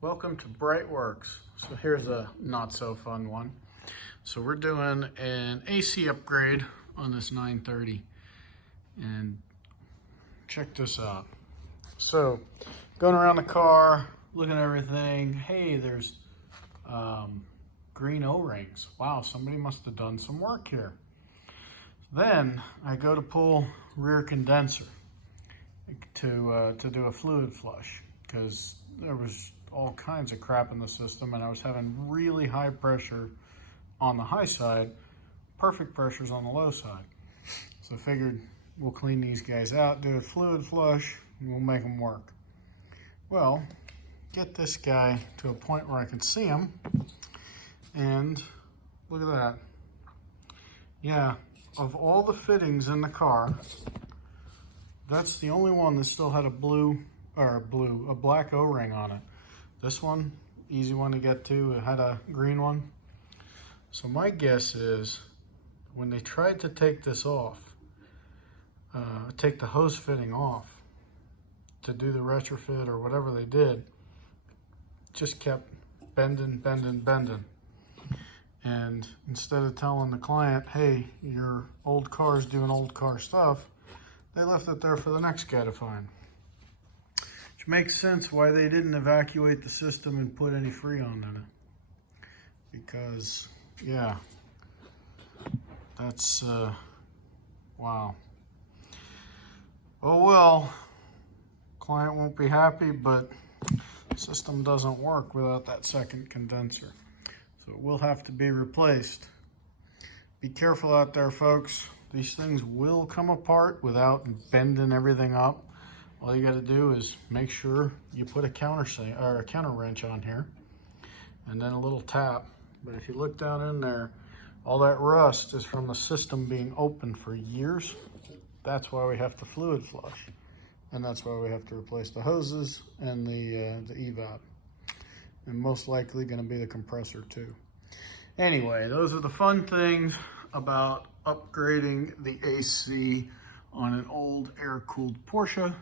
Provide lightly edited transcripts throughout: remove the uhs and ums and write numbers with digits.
Welcome to BreitWerks. So here's a not so fun one. So we're doing an AC upgrade on this 930, and check this out. So going around the car, looking at everything. Hey, there's green O-rings. Wow, somebody must have done some work here. Then I go to pull rear condenser to do a fluid flush because there was all kinds of crap in the system and I was having really high pressure on the high side, perfect pressures on the low side. So I figured we'll clean these guys out, do a fluid flush, and we'll make them work. Well, get this guy to a point where I can see him, and look at that. Yeah, of all the fittings in the car, that's the only one that still had a black O-ring on it. This one, easy one to get to, it had a green one. So my guess is when they tried to take this off, take the hose fitting off to do the retrofit or whatever they did, just kept bending. And instead of telling the client, hey, your old car's doing old car stuff, they left it there for the next guy to find. Which makes sense why they didn't evacuate the system and put any Freon in it. Because, yeah, that's, wow. Oh well, client won't be happy, but the system doesn't work without that second condenser. So it will have to be replaced. Be careful out there, folks. These things will come apart without bending everything up. All you got to do is make sure you put a counter wrench on here and then a little tap. But if you look down in there, all that rust is from the system being open for years. That's why we have to fluid flush. And that's why we have to replace the hoses and the evap. And most likely going to be the compressor too. Anyway, those are the fun things about upgrading the AC on an old air-cooled Porsche.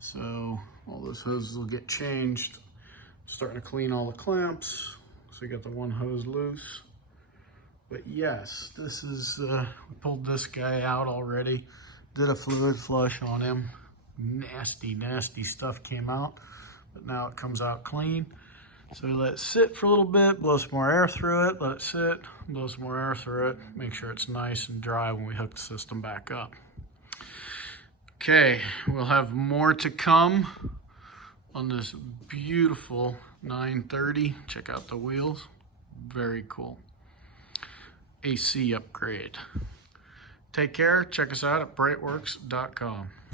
So all those hoses will get changed. Starting to clean all the clamps. So you got the one hose loose. But yes, this is, we pulled this guy out already. Did a fluid flush on him. Nasty stuff came out. But now it comes out clean. So we let it sit for a little bit, blow some more air through it, let it sit, blow some more air through it, make sure it's nice and dry when we hook the system back up. Okay, we'll have more to come on this beautiful 930. Check out the wheels, very cool. AC upgrade. Take care, check us out at BreitWerks.com.